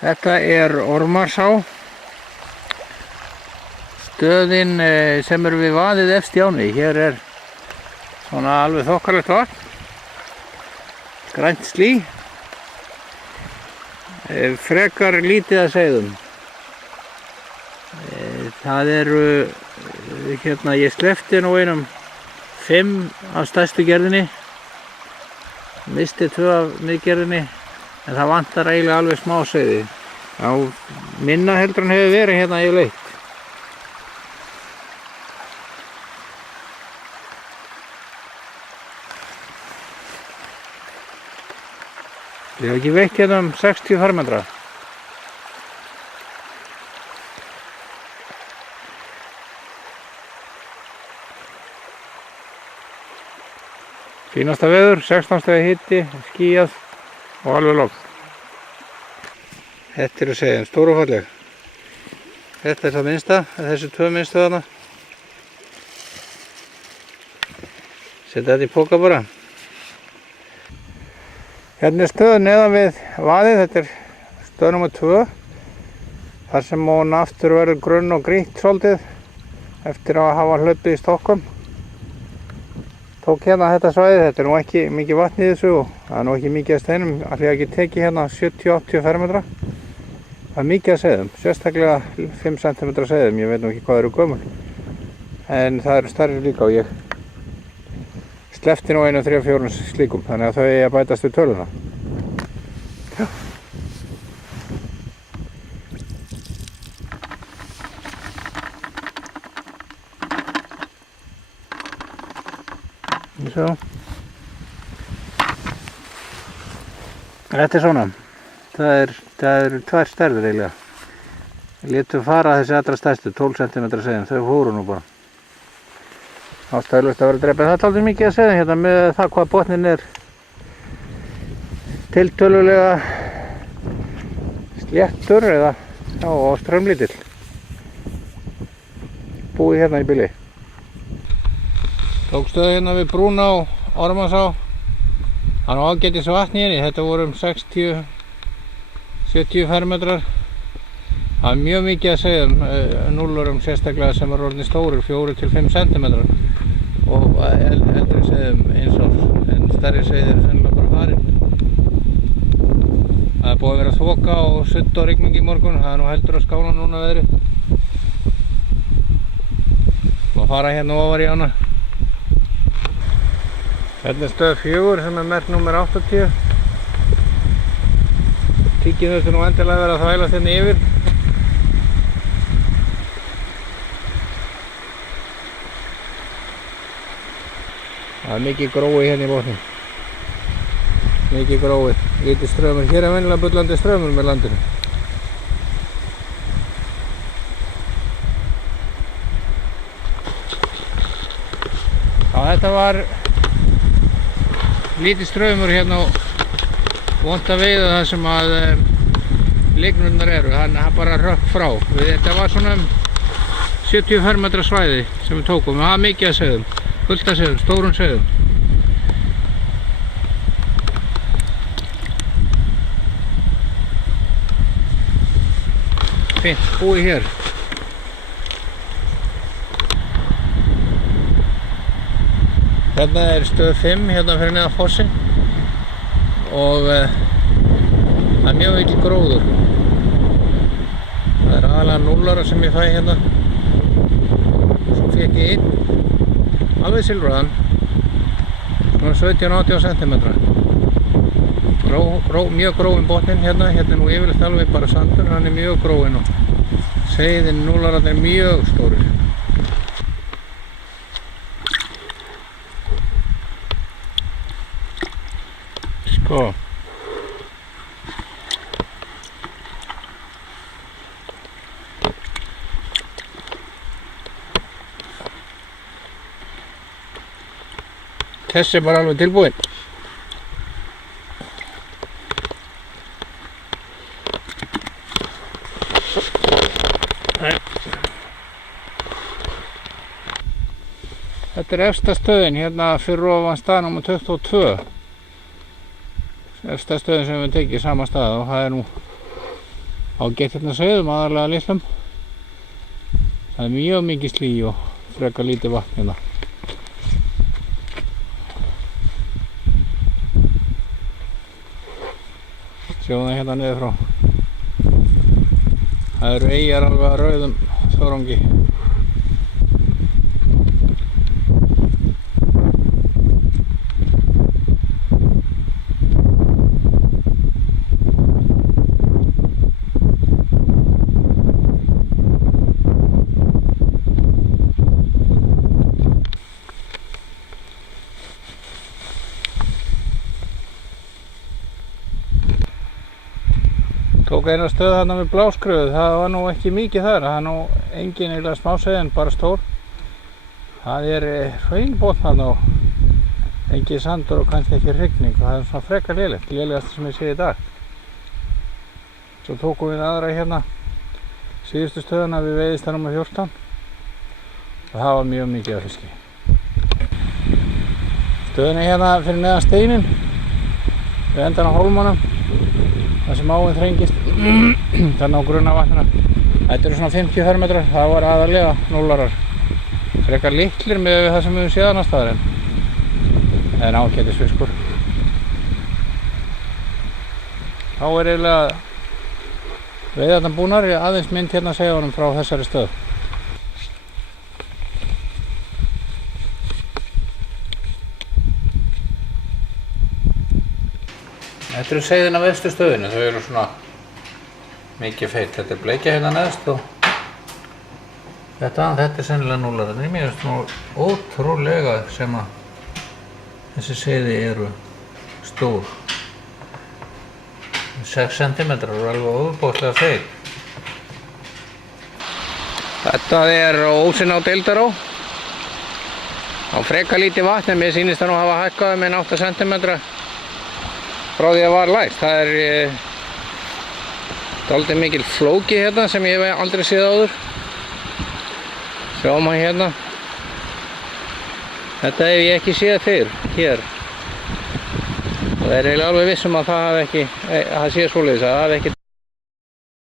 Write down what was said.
Þetta Ormarsá. Stöðin sem við vaðið efst í ánni. Hér svona alveg þokkalegt vatn. Grænt slý. Frekar lítið að seiðum. Það hérna, ég sleppti nú einum 5 af stærstu gerðinni. Misti 2 af miðgerðinni. En það vantar eiginlega alveg smá seiði. Já, minna heldur hann hefur verið hérna yfirleitt. Ég hef ekki veitt hérna 60 fermetra. Fínasta veður, 16 stigi hiti, skýjað og alveg logn. Þetta seiðin, stór og falleg. Þetta það minnsta, þessi 2 minnstu þarna. Setja þetta í póka bara. Hérna stöð neðan við vaðið, þetta stöð nr. 2. Þar sem hún aftur verður grunn og grýtt svolítið eftir að hafa hlaupið í Stokkum. Tók hérna þetta svæði, þetta nú ekki mikið vatn í þessu og það nú ekki mikið að steinum. Allir ekki tekið hérna 70-80 fermetra. Það mikið að seiðum, sérstaklega 5 cm seiðum, ég veit nú ekki hvað eru gömul. En það stærri líka og ég sleppti nú 3-4 slíkum, þannig að þau að bætast við töluna. Já. Svo. Þetta svona. Það eru 2 stærðir eiginlega. Létum fara þessi allra stærstu, 12 cm seiðum, þau fóru nú bara. Ástæðulegt að vera að drepa. Það aldrei mikið að segja hérna með það hvað botnin tiltölulega sléttur eða strömlítill. Búið hérna í bili. Tók stöðu hérna við brúna á Ormarsá. Það var ágætis vatn í henni. Þetta voru 60-70 fermetrar. Það er mjög mikið að segja núllurum sérstaklega sem orðin stórir, 4-5 cm. Og eldri seiðum eins árs, en stærri seiðir sennilega bara farin. Það er búið að vera þoka og sudd og rigning í morgun, það er nú heldur að skála núna veðri. Má fara hérna ofar í ána. Hérna stöð 4 sem merkt númer 80. Tíkin þurftu nú endilega að vera að þvælast hérna yfir. Það er mikið grói hérna í botnum. Mikið grói, lítið strömmur. Hér venjulega bullandi strömmur með landinu. Já, þetta var lítið strömmur hérna og vont að veiða það sem að lygnurnar eru. Hann bara rökk frá. Þetta var svona 70 fermetra svæði sem við tókum. Það var mikið að segðum. Fullt að segðum, stórum segðum. Fint, búið hér. Hérna stöð 5, hérna fyrir neðan fossinn. Og það er mjög mikil gróður. Það aðalega núllara sem ég fæ hérna. Svo fékk ég einn. Alveg silfraðan, svona 17-18 cm. Mjög gróinn botninn hérna nú yfirleitt alveg bara sandur, hann er mjög gróinn og seiðin núlararnir mjög stórir. Sko. Þessi bara alveg tilbúinn. Þetta efsta stöðin hérna fyrir ofan stað nr. 22. Efsta stöðin sem við tekið sama stað og það nú ágætt hérna seiðum, aðallega litlum. Það er mjög mikið slý og frekar lítið vatn hérna. Sjáum það hérna niður frá. Það eru eyjar alveg að rauðum þörungi. Tók eina stöð þarna við Bláskröfu, það var nú ekki mikið þar, það er nú engin eiginlega smáseiði en bara stór. Það er hraunbotn þarna og engin sandur og kannski ekki rigning, það er svona frekar lélegt, lélegast sem ég sé í dag. Svo tókum við aðra hérna, síðustu stöðuna við veiðistað nr. 14 og það var mjög mikið af fiski. Stöðuna hérna fyrir neðan steinin, við endan á hólmanum. Það sem áinn þrengist þarna á grunnavatninu. Þetta eru svona 50 fermetrar, það var aðalega núllarar. Frekar litlir með það sem við höfum séð annars staðar en það er ágætis fiskur. Þá er eiginlega veiðarnar búnar, aðeins mynd hérna að segja honum frá þessari stöð. Þetta eru seiðin af efstu stöðinu, þau eru svona mikið feitt. Þetta er bleikja hérna neðst og þetta er sennilega núllararnir. Mér finnst nú ótrúlega sem að þessi seiði eru stór. 6 cm og alveg óbóðslega feitt. Þetta er ósinn á Deildará. Á frekar lítið vatn en mér sýnist það nú hafa hækkað með 8 cm. Frá því að var lægst. Það er dálítið mikil flóki hérna sem ég hef aldrei séð áður. Sjáum hann hérna. Þetta hef ég ekki séð fyrr hér. Og það er eiginlega alveg viss um að það sé svoleiðis, að það hafi ekki